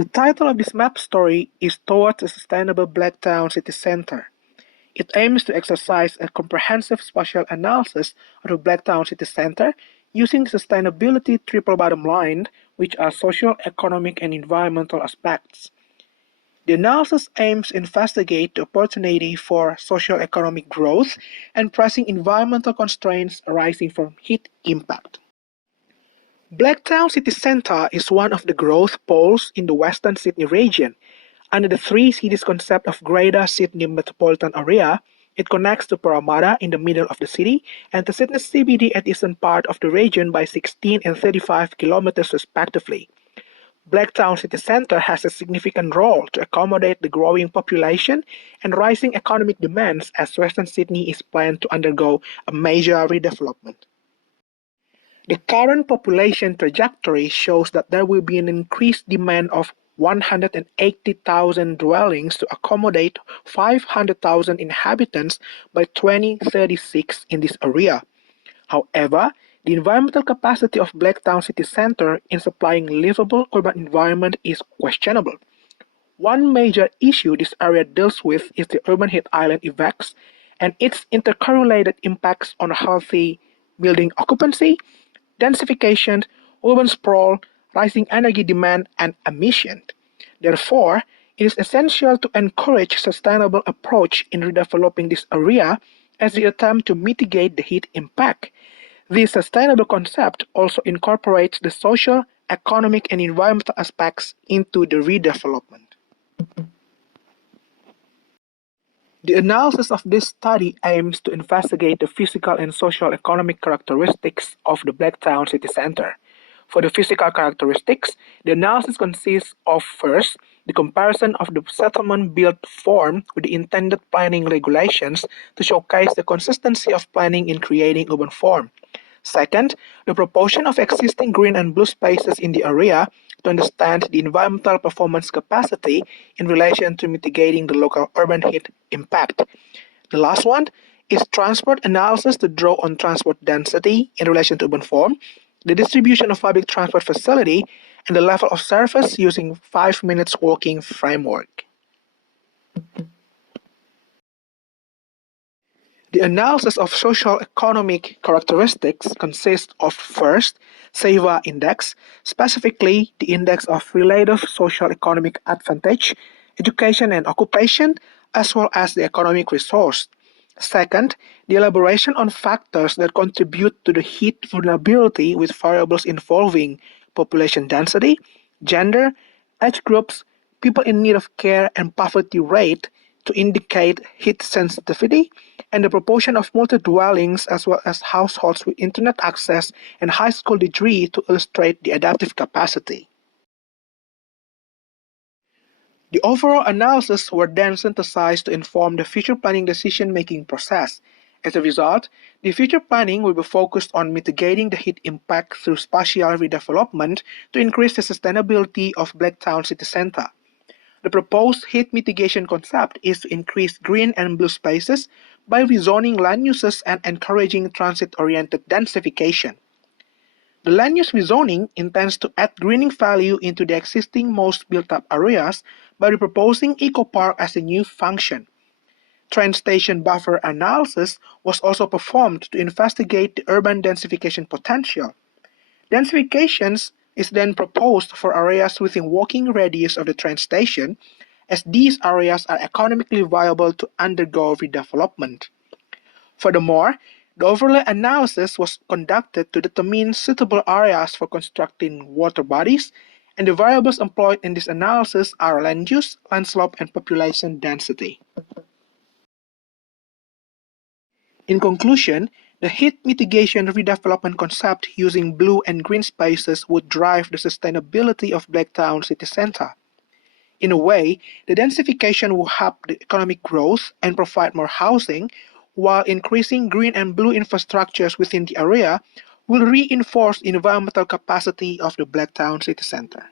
The title of this map story is Towards a Sustainable Blacktown City Center. It aims to exercise a comprehensive spatial analysis of the Blacktown City Center using sustainability triple bottom line, which are social, economic, and environmental aspects. The analysis aims to investigate the opportunity for socio-economic growth and pressing environmental constraints arising from heat impact. Blacktown City Centre is one of the growth poles in the Western Sydney region. Under the three cities concept of Greater Sydney Metropolitan Area, it connects to Parramatta in the middle of the city and to Sydney CBD at the eastern part of the region by 16 and 35 kilometers respectively. Blacktown City Centre has a significant role to accommodate the growing population and rising economic demands as Western Sydney is planned to undergo a major redevelopment. The current population trajectory shows that there will be an increased demand of 180,000 dwellings to accommodate 500,000 inhabitants by 2036 in this area. However, the environmental capacity of Blacktown City Centre in supplying livable urban environment is questionable. One major issue this area deals with is the urban heat island effects and its intercorrelated impacts on healthy building occupancy, densification, urban sprawl, rising energy demand, and emission. Therefore, it is essential to encourage sustainable approach in redeveloping this area as the attempt to mitigate the heat impact. This sustainable concept also incorporates the social, economic, and environmental aspects into the redevelopment. The analysis of this study aims to investigate the physical and social economic characteristics of the Blacktown City Centre. For the physical characteristics, the analysis consists of first, the comparison of the settlement built form with the intended planning regulations to showcase the consistency of planning in creating urban form. Second, the proportion of existing green and blue spaces in the area to understand the environmental performance capacity in relation to mitigating the local urban heat impact. The last one is transport analysis to draw on transport density in relation to urban form, the distribution of public transport facility, and the level of service using 5 minutes walking framework. The analysis of social economic characteristics consists of first, SEIVA index, specifically the index of relative social economic advantage, education and occupation, as well as the economic resource. Second, the elaboration on factors that contribute to the heat vulnerability with variables involving population density, gender, age groups, people in need of care, and poverty rate to indicate heat sensitivity, and the proportion of multi-dwellings as well as households with internet access and high school degree to illustrate the adaptive capacity. The overall analysis were then synthesized to inform the future planning decision-making process. As a result, the future planning will be focused on mitigating the heat impact through spatial redevelopment to increase the sustainability of Blacktown City Centre. The proposed heat mitigation concept is to increase green and blue spaces by rezoning land uses and encouraging transit-oriented densification. The land use rezoning intends to add greening value into the existing most built-up areas by proposing eco-park as a new function. Train station buffer analysis was also performed to investigate the urban densification potential. Densifications is then proposed for areas within walking radius of the train station, as these areas are economically viable to undergo redevelopment. Furthermore, the overlay analysis was conducted to determine suitable areas for constructing water bodies, and the variables employed in this analysis are land use, land slope, and population density. In conclusion, the heat mitigation redevelopment concept using blue and green spaces would drive the sustainability of Blacktown City Centre. In a way, the densification will help the economic growth and provide more housing, while increasing green and blue infrastructures within the area will reinforce the environmental capacity of the Blacktown City Centre.